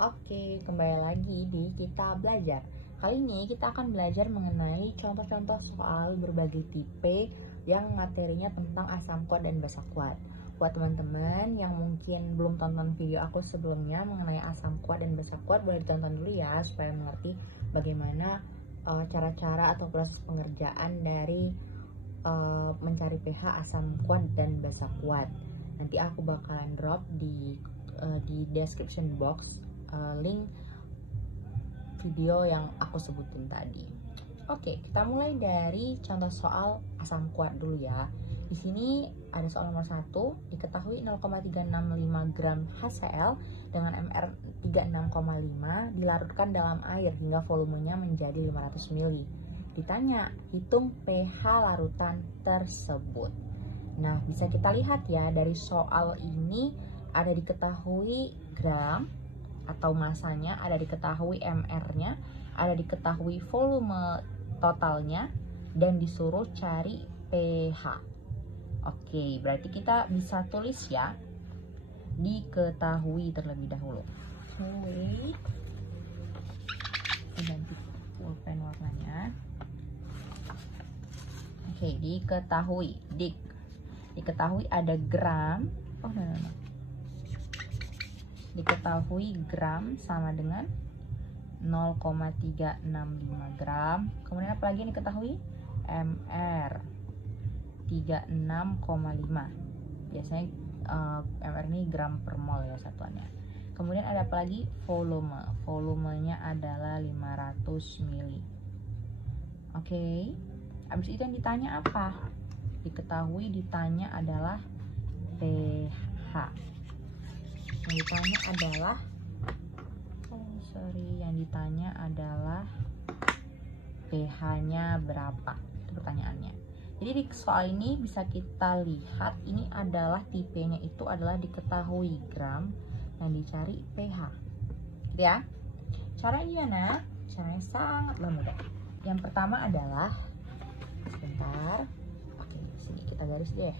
Oke, kembali lagi di Kita Belajar. Kali ini kita akan belajar mengenai contoh-contoh soal berbagai tipe yang materinya tentang asam kuat dan basa kuat. Buat teman-teman yang mungkin belum tonton video aku sebelumnya mengenai asam kuat dan basa kuat, boleh ditonton dulu ya supaya mengerti bagaimana cara-cara atau proses pengerjaan dari mencari pH asam kuat dan basa kuat. Nanti aku bakalan drop di description box link video yang aku sebutin tadi. Oke, kita mulai dari contoh soal asam kuat dulu ya. Di sini ada soal nomor 1, diketahui 0,365 gram HCl dengan MR 36,5 dilarutkan dalam air hingga volumenya menjadi 500 ml. Ditanya, hitung pH larutan tersebut. Nah, bisa kita lihat ya dari soal ini ada diketahui gram atau masanya, ada diketahui MR-nya, ada diketahui volume totalnya, dan disuruh cari pH. Oke, berarti kita bisa tulis ya, diketahui terlebih dahulu. Oke, ganti pulpen warnanya. Oke, diketahui, diketahui ada gram. Oh, no. Diketahui gram sama dengan 0,365 gram. Kemudian apa lagi yang diketahui? MR 36,5. Biasanya MR ini gram per mol ya satuannya. Kemudian ada apa lagi? Volume. Volumenya adalah 500 ml. Oke. Habis itu yang ditanya apa? Diketahui ditanya adalah pH. Yang ditanya adalah yang ditanya adalah pH-nya berapa, itu pertanyaannya. Jadi di soal ini bisa kita lihat ini adalah tipenya itu adalah diketahui gram, yang dicari pH gitu ya. Caranya gimana? Caranya sangatlah mudah. Yang pertama adalah sebentar, oke, sini kita garis deh.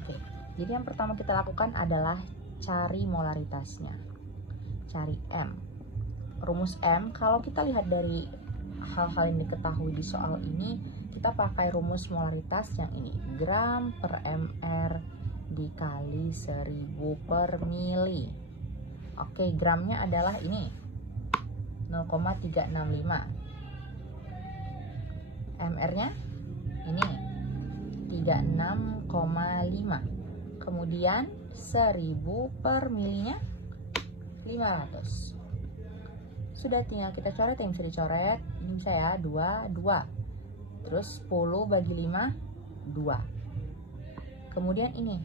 Oke, jadi yang pertama kita lakukan adalah cari molaritasnya, cari M. Rumus M, kalau kita lihat dari hal-hal yang diketahui di soal ini, kita pakai rumus molaritas yang ini, gram per mr dikali 1000 per mili. Oke, gramnya adalah ini 0,365, mr nya ini 36,5, kemudian 1000 per milinya 500. Sudah, tinggal kita coret yang bisa dicoret. Ini bisa ya, 2, 2. Terus 10 bagi 5, 2. Kemudian ini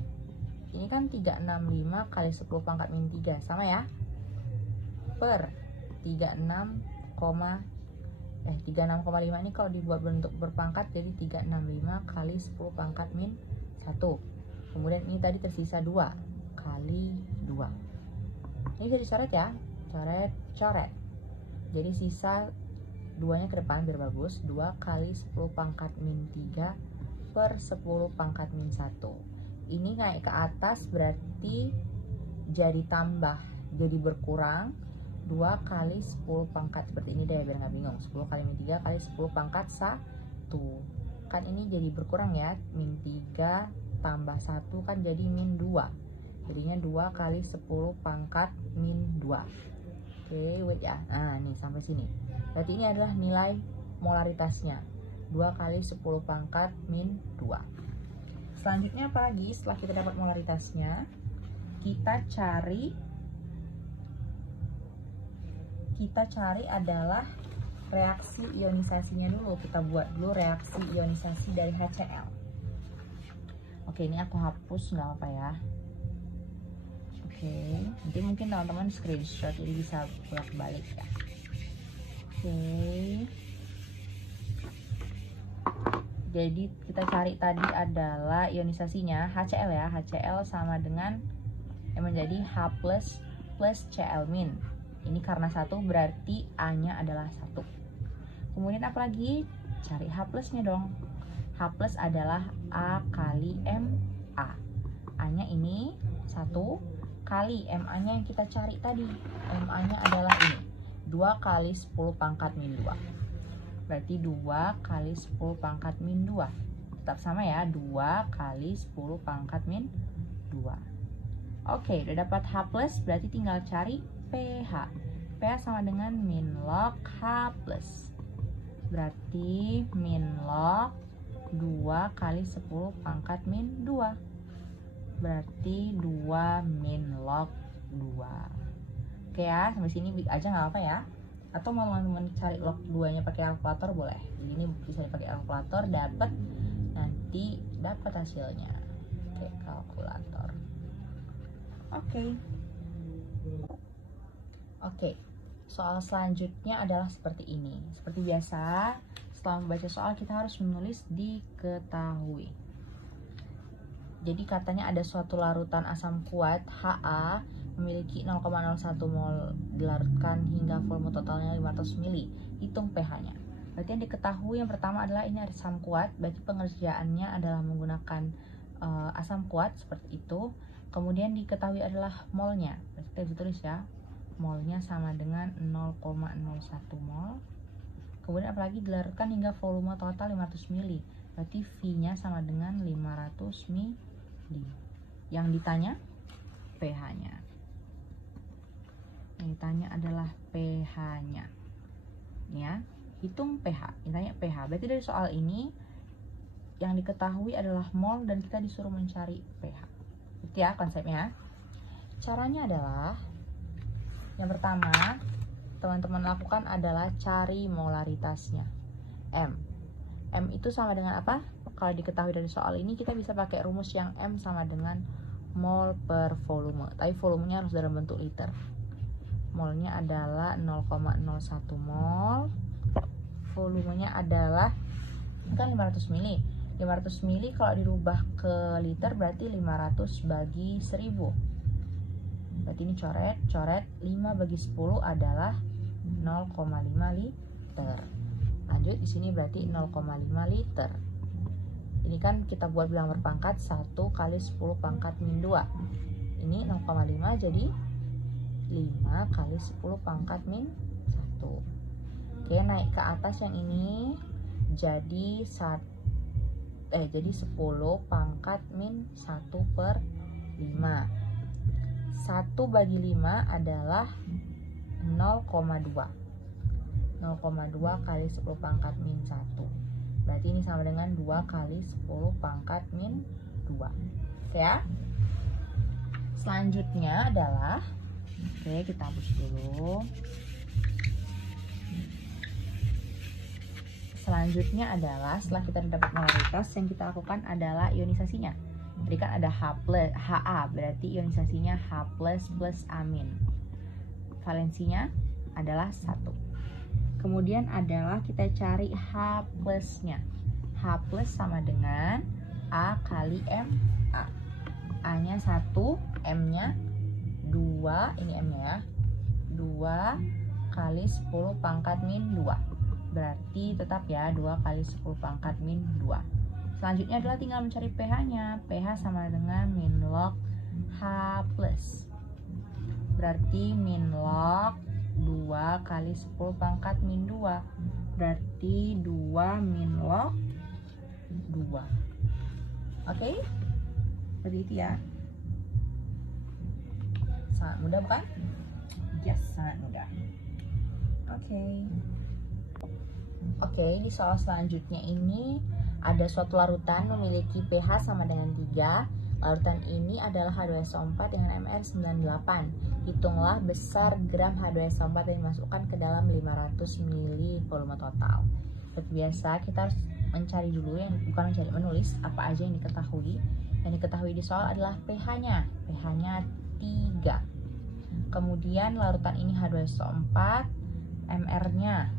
kan 365 kali 10 pangkat min 3, sama ya? Per 36,5 ini kalau dibuat bentuk berpangkat jadi 365 kali 10 pangkat min 1. Kemudian ini tadi tersisa 2 kali 2. Ini bisa dicoret ya, coret. Jadi sisa 2-nya ke depan biar bagus. 2 kali 10 pangkat min 3 per 10 pangkat min 1. Ini naik ke atas berarti jadi tambah, jadi berkurang. 2 kali 10 pangkat seperti ini deh biar nggak bingung. 10 kali min 3 kali 10 pangkat 1. Kan ini jadi berkurang ya, min 3 tambah 1 kan jadi min 2. Jadinya 2 kali 10 pangkat min 2. Oke, wait ya. Nah, nih sampai sini. Berarti ini adalah nilai molaritasnya. 2 kali 10 pangkat min 2. Selanjutnya apa lagi? Setelah kita dapat molaritasnya, kita cari adalah reaksi ionisasinya dulu. Kita buat dulu reaksi ionisasi dari HCl. Oke, ini aku hapus, nggak apa-apa ya. Oke, nanti mungkin teman-teman screenshot jadi bisa bolak-balik ya. Oke, jadi kita cari tadi adalah ionisasinya HCl ya. HCl sama dengan yang menjadi H plus Cl min. Ini karena 1 berarti A nya adalah 1. Kemudian apa lagi? Cari H plusnya dong. H plus adalah A kali MA. A nya ini 1, kali MA-nya yang kita cari tadi. MA-nya adalah ini, 2 kali 10 pangkat min 2. Berarti 2 kali 10 pangkat min 2. Tetap sama ya, 2 kali 10 pangkat min 2. Oke, udah dapat H plus, berarti tinggal cari PH. PH sama dengan min log H plus. Berarti min log 2 kali 10 pangkat min 2. Berarti 2 min log 2. Oke ya, sampai sini aja nggak apa ya. Atau mau teman-teman cari log 2 nya pakai kalkulator boleh. Jadi ini bisa dipakai kalkulator, nanti dapat hasilnya. Oke, kalkulator. Oke. Soal selanjutnya adalah seperti ini. Seperti biasa, setelah membaca soal kita harus menulis diketahui. Jadi katanya ada suatu larutan asam kuat Ha memiliki 0,01 mol dilarutkan hingga volume totalnya 500 ml. Hitung pH-nya. Berarti yang diketahui yang pertama adalah ini asam kuat, berarti pengerjaannya adalah menggunakan asam kuat seperti itu. Kemudian diketahui adalah molnya. Berarti kita bisa tulis ya, molnya sama dengan 0,01 mol. Kemudian apalagi dilarutkan hingga volume total 500 ml. Berarti V-nya sama dengan 500 ml. Yang ditanya pH-nya. Yang ditanya adalah pH-nya. Ya, hitung pH. Ditanya pH. Berarti dari soal ini yang diketahui adalah mol dan kita disuruh mencari pH. Itu ya konsepnya. Caranya adalah yang pertama teman-teman lakukan adalah cari molaritasnya. M itu sama dengan apa? Kalau diketahui dari soal ini kita bisa pakai rumus yang M sama dengan mol per volume. Tapi volumenya harus dalam bentuk liter. Molnya adalah 0,01 mol. Volumenya adalah kan 500 ml. 500 ml kalau dirubah ke liter berarti 500 bagi 1000. Berarti ini coret 5 bagi 10 adalah 0,5 liter. Lanjut di sini berarti 0,5 liter. Ini kan kita buat bilang berpangkat 1 kali 10 pangkat min 2. Ini 0,5 jadi 5 kali 10 pangkat min 1. Oke, naik ke atas yang ini jadi 10 pangkat min 1 per 5. 1 bagi 5 adalah 0,2 kali 10 pangkat min 1. Berarti ini sama dengan 2 kali 10 pangkat min 2. Oke ya. Selanjutnya adalah, oke kita hapus dulu. Selanjutnya adalah setelah kita dapat molaritas, yang kita lakukan adalah ionisasinya. Jadi kan ada Ha, berarti ionisasinya H plus amin. Valensinya adalah 1. Kemudian adalah kita cari H plusnya. H plus sama dengan A kali MA. A-nya 1, M-nya 2, ini M-nya ya. 2 kali 10 pangkat min 2. Berarti tetap ya 2 kali 10 pangkat min 2. Selanjutnya adalah tinggal mencari pH-nya. pH sama dengan min log H plus. Berarti min log 2 kali 10 pangkat min 2. Berarti 2 min log 2. Oke? Seperti itu ya. Sangat mudah bukan? Yes, sangat mudah. Oke, di soal selanjutnya ini ada suatu larutan memiliki pH sama dengan 3. Larutan ini adalah H2SO4 dengan MR98. Hitunglah besar gram H2SO4 yang dimasukkan ke dalam 500 ml volume total. Seperti biasa, kita harus mencari dulu, menulis apa aja yang diketahui. Yang diketahui di soal adalah pH-nya. pH-nya 3. Kemudian larutan ini H2SO4, MR-nya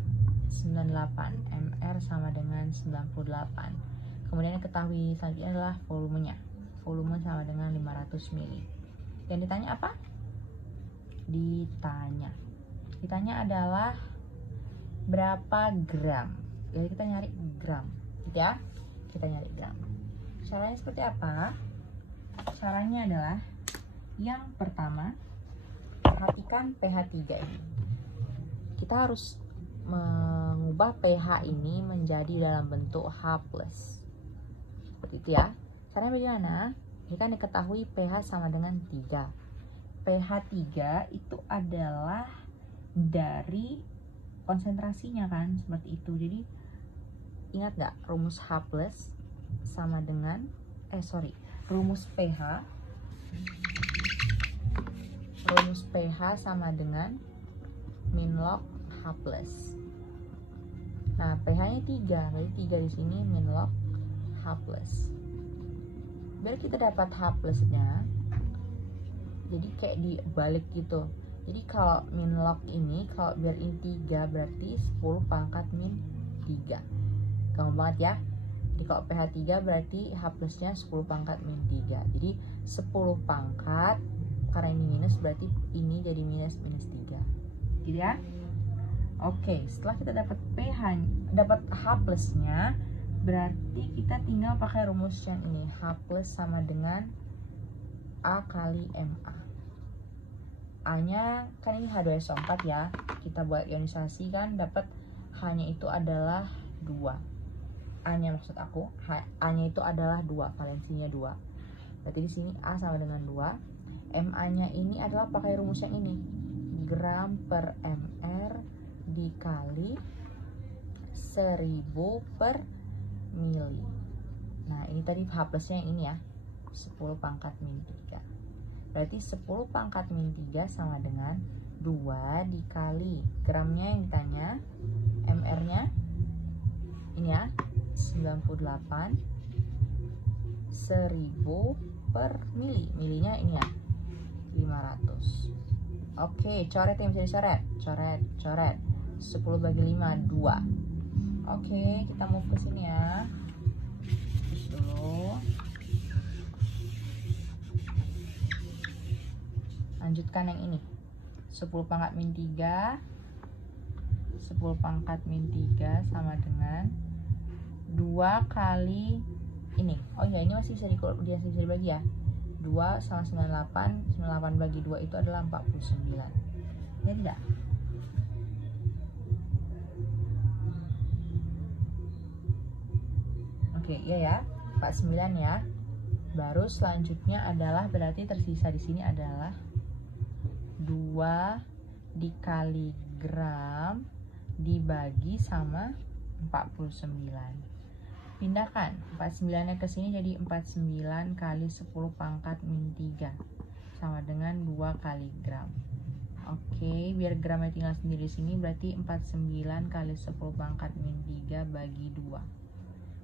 98. MR sama dengan 98. Kemudian yang diketahui selanjutnya adalah volumenya. Volume sama dengan 500 ml. Yang ditanya apa? Ditanya adalah berapa gram. Jadi kita nyari gram, gitu ya. Kita nyari gram. Caranya seperti apa? Caranya adalah Yang pertama, perhatikan pH 3 ini. Kita harus mengubah pH ini menjadi dalam bentuk H+. Seperti itu ya. Caranya bagaimana? Ini kan diketahui pH sama dengan 3. pH 3 itu adalah dari konsentrasinya kan, seperti itu. Jadi ingat nggak rumus H+ sama dengan rumus pH sama dengan min log H+. Nah, pH-nya 3, berarti 3 di sini min log H+. Biar kita dapat H+-nya, jadi kayak dibalik gitu. Jadi kalau min log ini, kalau biar ini 3 berarti 10 pangkat min 3. Gampang banget ya. Jadi kalau pH 3 berarti H+-nya 10 pangkat min 3. Jadi 10 pangkat, karena ini minus berarti ini jadi minus 3. Gitu ya. Oke, setelah kita dapat dapat H+-nya, berarti kita tinggal pakai rumus yang ini. H+ sama dengan A kali MA. A-nya kan ini H2SO4 ya. Kita buat ionisasi kan dapat H-nya itu adalah 2. A-nya maksud aku, A-nya itu adalah 2, valensinya 2. Berarti di sini A sama dengan 2. MA-nya ini adalah pakai rumus yang ini. Gram per mR dikali 1000 per mili. Nah, ini tadi H+-nya yang ini ya. 10 pangkat min 3. Berarti 10 pangkat min 3 sama dengan 2 dikali gramnya yang ditanya, mR-nya ini ya, 98, 1000 per mili. Milinya ini ya, 500. Oke, coret yang bisa dicoret. Coret. 10 bagi 5, 2. Oke, kita move ke sini ya. Terus dulu. Lanjutkan yang ini. 10 pangkat min 3. 10 pangkat min 3 sama dengan 2 kali ini. Oh iya, ini masih bisa dibagi ya. 2 sama 98. 98 bagi 2 itu adalah 49. Ya tidak? Oke, iya ya, 49 ya. Baru selanjutnya adalah berarti tersisa di sini adalah 2 dikali gram dibagi sama 49. Pindahkan 49-nya ke sini jadi 49 kali 10 pangkat min 3 sama dengan 2 kali gram. Oke, biar gramnya tinggal sendiri di sini berarti 49 kali 10 pangkat min 3 bagi 2.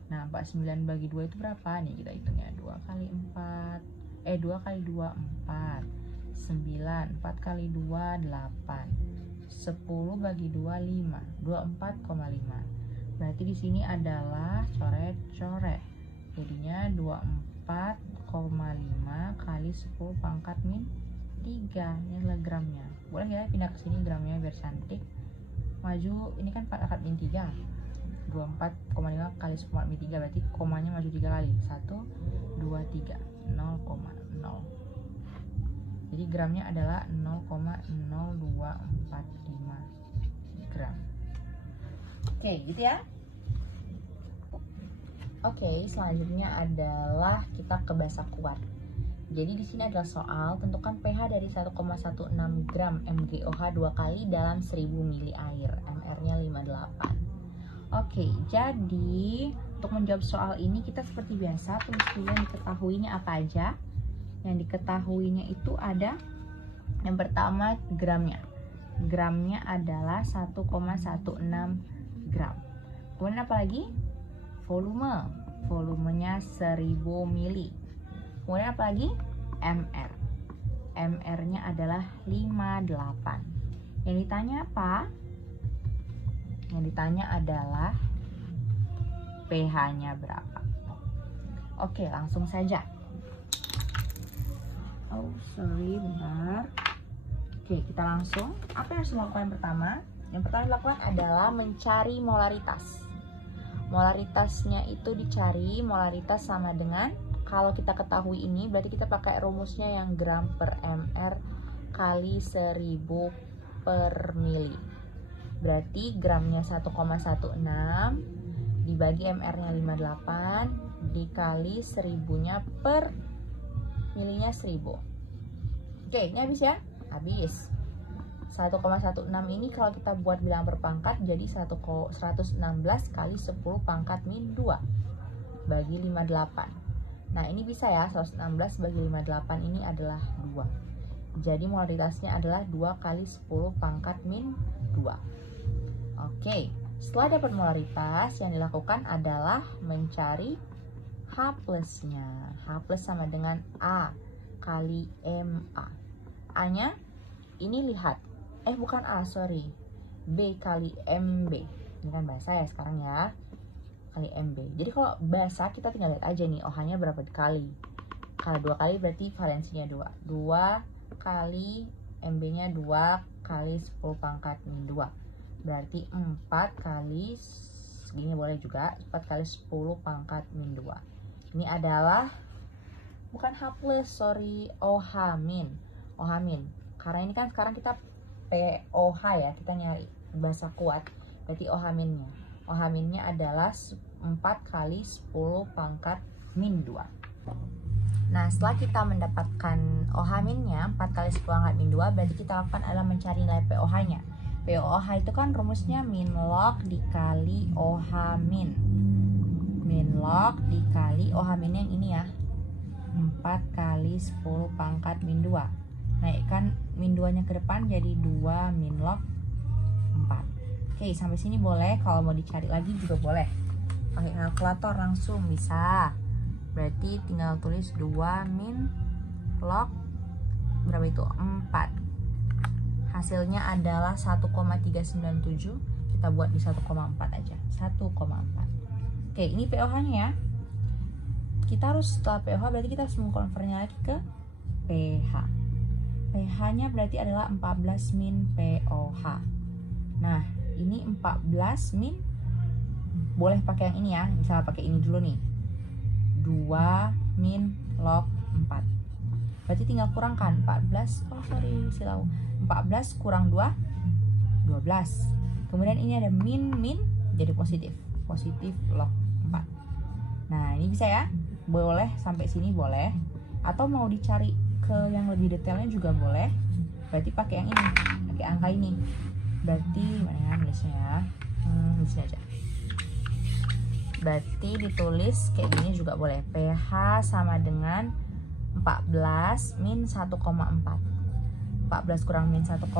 Nah, 49 bagi 2 itu berapa? Nih kita hitungnya. 2 kali 4. 2 kali 2, 4. 9. 4 kali 2, 8. 10 bagi 2, 5. 24,5. Berarti di sini adalah coret-coret. Jadinya 24,5 kali 10 pangkat min 3. Ini adalah gramnya. Boleh ya pindah ke sini gramnya biar cantik. Maju, ini kan pangkat min 3. 24,5 kali 10 min 3 berarti komanya maju 3 kali. 1, 2, 3. 0,0. Jadi gramnya adalah 0,0245 gram. Oke, gitu ya. Oke, selanjutnya adalah kita ke basa kuat. Jadi di sini adalah soal tentukan pH dari 1,16 gram MgOH 2 kali dalam 1000 mili air. MR-nya 58. Oke, jadi untuk menjawab soal ini kita seperti biasa tulis dulu yang diketahuinya apa aja. Yang diketahuinya itu ada yang pertama gramnya. Gramnya adalah 1,16 gram. Kemudian apa lagi? Volume. Volumenya 1000 mili. Kemudian apa lagi? MR. MR-nya adalah 58. Yang ditanya apa? Yang ditanya adalah pH-nya berapa. Oke, langsung saja. Oh, sorry, bentar. Oke, kita langsung. Apa yang harus dilakukan yang pertama? Yang pertama dilakukan adalah mencari molaritas. Molaritasnya itu dicari, molaritas sama dengan K kalau kita ketahui ini berarti kita pakai rumusnya yang gram per mr kali 1000 per mili. Berarti gramnya 1,16 dibagi mr-nya 58 dikali 1000-nya per milinya 1000. Oke, ini habis ya? Habis. 1,16 ini kalau kita buat bilang berpangkat jadi 116 kali 10 pangkat min 2 bagi 58. Nah, ini bisa ya, 116 bagi 58 ini adalah 2. Jadi molaritasnya adalah 2 kali 10 pangkat min 2. Oke, setelah dapat molaritas, yang dilakukan adalah mencari H plusnya. H plus sama dengan A kali MA. A-nya ini lihat. Bukan A, sorry. B kali MB. Ini kan basah ya sekarang ya. Kali MB. Jadi kalau basah kita tinggal lihat aja nih OH-nya berapa kali. Kalau 2 kali berarti valensinya 2. 2 kali MB-nya 2 kali 10 pangkat min 2. Berarti 4 kali segini boleh juga 4 kali 10 pangkat min 2. Ini adalah bukan H plus, sorry, OH min. OH min. Karena ini kan sekarang kita POH ya, kita nyari basa kuat. Berarti OH minnya. OH minnya adalah 4 kali 10 pangkat min 2. Nah, setelah kita mendapatkan OH minnya 4 kali 10 pangkat min 2, berarti kita lakukan adalah mencari nilai POH-nya. POH itu kan rumusnya min log dikali OH min. Min log dikali OH min yang ini ya. 4 kali 10 pangkat min 2. Naikkan min 2-nya ke depan jadi 2 min log 4. Oke, sampai sini boleh. Kalau mau dicari lagi juga boleh. Pakai kalkulator langsung bisa. Berarti tinggal tulis 2 min log berapa itu? 4. Hasilnya adalah 1,397. Kita buat di 1,4 aja. 1,4. Oke, ini POH-nya ya. Kita harus setelah POH berarti kita harus mengkonvernya lagi ke pH. pH-nya berarti adalah 14 min POH. Nah, ini 14 min, boleh pakai yang ini ya, misalnya pakai ini dulu nih, 2 min log 4. Berarti tinggal kurangkan 14, silau, 14 kurang 2, 12. Kemudian ini ada min jadi positif log 4. Nah, ini bisa ya, boleh sampai sini boleh, atau mau dicari ke yang lebih detailnya juga boleh. Berarti pakai yang ini, pakai angka ini. Berarti mana ya nulisnya ya? Nulis aja. Berarti ditulis kayak gini juga boleh. pH sama dengan 14 min 1,4. 14 kurang min 1,4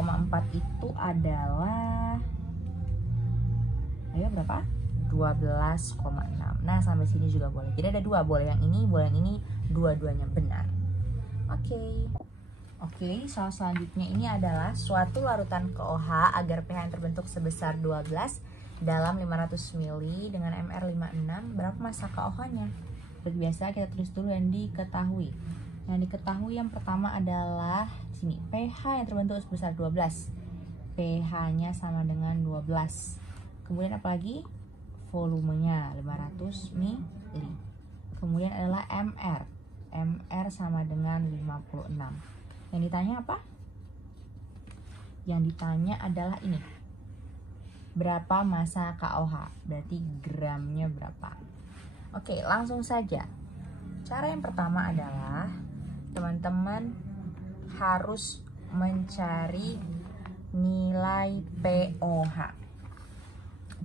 itu adalah berapa? 12,6. Nah, sampai sini juga boleh. Jadi ada dua, boleh yang ini, boleh yang ini, dua-duanya benar. Oke, soal selanjutnya ini adalah suatu larutan ke OH agar pH yang terbentuk sebesar 12 dalam 500 ml dengan MR 56, berapa massa KOH-nya? Seperti biasa kita tulis dulu yang diketahui. Yang diketahui yang pertama adalah sini, pH yang terbentuk sebesar 12. pH-nya sama dengan 12. Kemudian apalagi? Volumenya 500 ml. Kemudian adalah MR. MR sama dengan 56. Yang ditanya apa? Yang ditanya adalah ini. Berapa massa KOH? Berarti gramnya berapa? Oke, langsung saja. Cara yang pertama adalah teman-teman harus mencari nilai POH.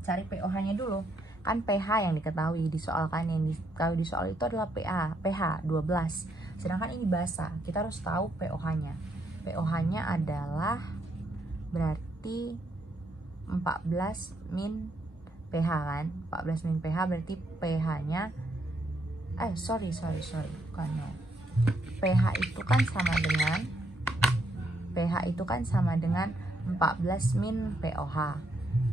Cari POH-nya dulu. Kan pH yang diketahui di soal, kan yang diketahui di soal itu adalah pH 12. Sedangkan ini basa, kita harus tahu POH-nya. POH-nya adalah berarti 14 min pH kan? 14 min pH berarti pH-nya bukan no. pH itu kan sama dengan 14 min POH.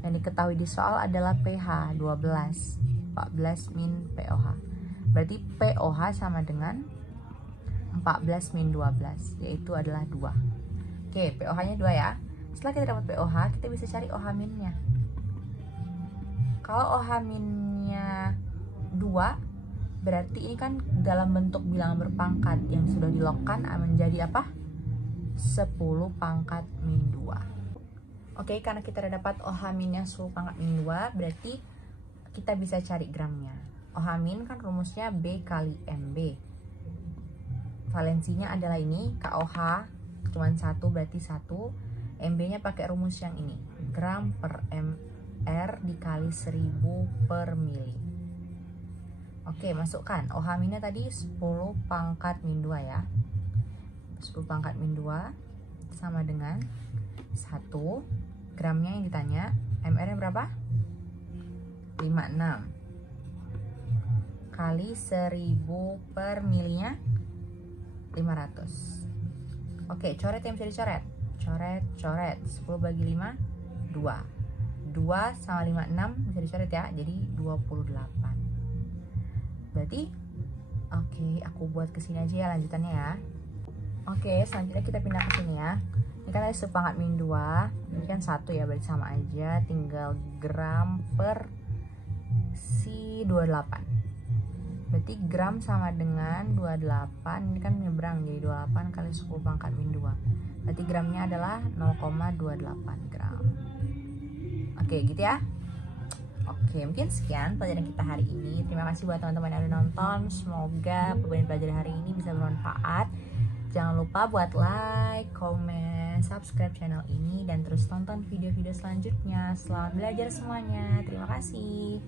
Yang diketahui di soal adalah pH 12, 14 min POH. Berarti POH sama dengan 14 min 12, yaitu adalah 2. Oke, POH-nya 2 ya. Setelah kita dapat POH, kita bisa cari OH min-nya. Kalau OH min-nya 2, Berarti ini kan dalam bentuk bilangan berpangkat yang sudah dilogkan menjadi apa? 10 pangkat min 2. Oke, karena kita udah dapat OH min yang 10 pangkat min 2, berarti kita bisa cari gramnya. OH min kan rumusnya B kali MB. Valensinya adalah ini, KOH cuman 1 berarti 1. MB nya pakai rumus yang ini, gram per mR dikali 1000 per mili. Oke, masukkan OH minnya tadi 10 pangkat min 2 ya. 10 pangkat min 2 sama dengan 1. Gramnya yang ditanya, mR nya berapa? 56 kali 1000 per milinya 500. Oke, coret yang bisa dicoret. Coret 10 bagi 5 2 sama 56 bisa dicoret ya, jadi 28. Berarti oke, aku buat kesini aja ya lanjutannya ya. Oke, selanjutnya kita pindah ke sini ya. Ini kan ada 10 pangkat min 2, ini kan 1 ya, berarti sama aja, tinggal gram per si 28. Berarti gram sama dengan 28, ini kan nyebrang jadi 28 kali 10 pangkat min 2. Berarti gramnya adalah 0,28 gram. Oke, gitu ya. Oke, mungkin sekian pelajaran kita hari ini. Terima kasih buat teman-teman yang udah nonton. Semoga pelajaran hari ini bisa bermanfaat. Jangan lupa buat like, comment, subscribe channel ini, dan terus tonton video-video selanjutnya. Selamat belajar semuanya. Terima kasih.